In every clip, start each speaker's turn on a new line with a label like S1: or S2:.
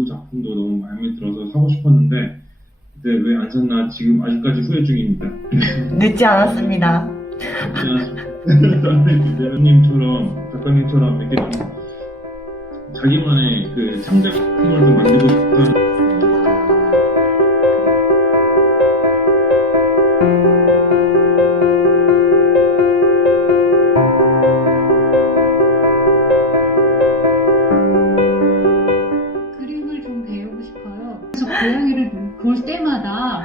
S1: 그 작품도 너무 마음에 들어서 사고 싶었는데 근데 왜안 샀나 지금 아직까지 후회 중입니다.
S2: 늦지 않았습니다.
S1: 대표님처럼 작가님처럼 이렇게 좀 자기만의 그 창작품을 좀 만들고 싶다 는
S3: 고양이를 볼 때마다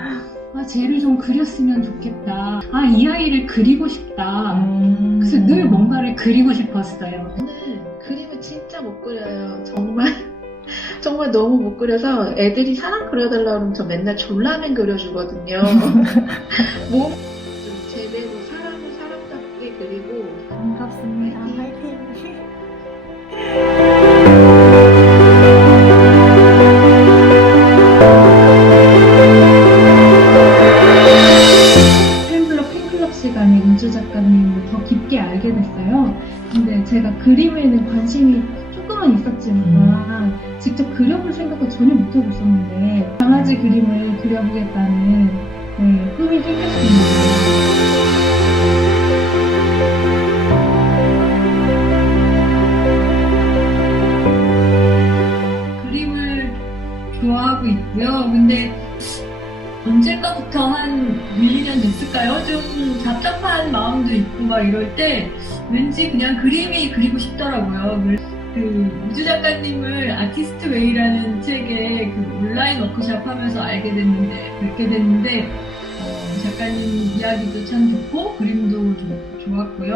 S3: 아, 쟤를 좀 그렸으면 좋겠다. 아, 이 아이를 그리고 싶다.
S2: 음.
S3: 그래서 늘 뭔가를 그리고 싶었어요.
S4: 저는 그림을 진짜 못 그려요. 정말 정말 너무 못 그려서 애들이 사람 그려달라고 그러면 저 맨날 졸라맨 그려주거든요. 몸
S5: 클럽 시간에 우주 작가님을 더 깊게 알게 됐어요. 근데 제가 그림에는 관심이 조금은 있었지만 직접 그려볼 생각을 전혀 못하고 있었는데 강아지 그림을 그려보겠다는 네, 꿈이 생겼습니다.
S6: 그림을 좋아하고 있고요. 근데 언젠가부터 한 1, 2 있고 막 이럴 때 왠지 그냥 그림이 그리고 싶더라고요. 그 우주 작가님을 아티스트 웨이라는 책에 그 온라인 워크샵 하면서 알게 됐는데 뵙게 됐는데 어, 작가님 이야기도 참 좋고 그림도 좀 좋았고요.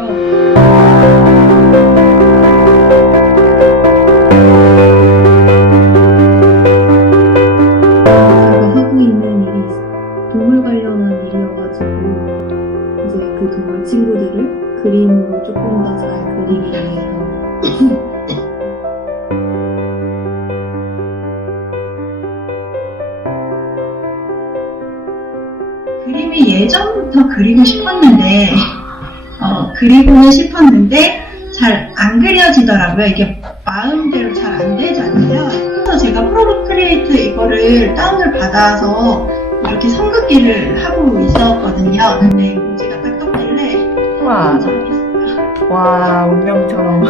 S7: 하고 있는 일이 동물 관련한 일이어가지고 이제 그 동물 친구들을 그림으로 조금 더 잘 그리기 위해서
S8: 그림이 예전부터 그리고 싶었는데, 어, 그리고는 싶었는데, 잘 안 그려지더라고요. 이게 마음대로 잘 안 되잖아요. 그래서 제가 프로크리에이트 이거를 다운을 받아서 이렇게 선긋기를 하고 있었거든요. 근데 문제 가딱 떴길래,
S2: 와,
S8: 재밌어요.
S2: 와, 운명처럼.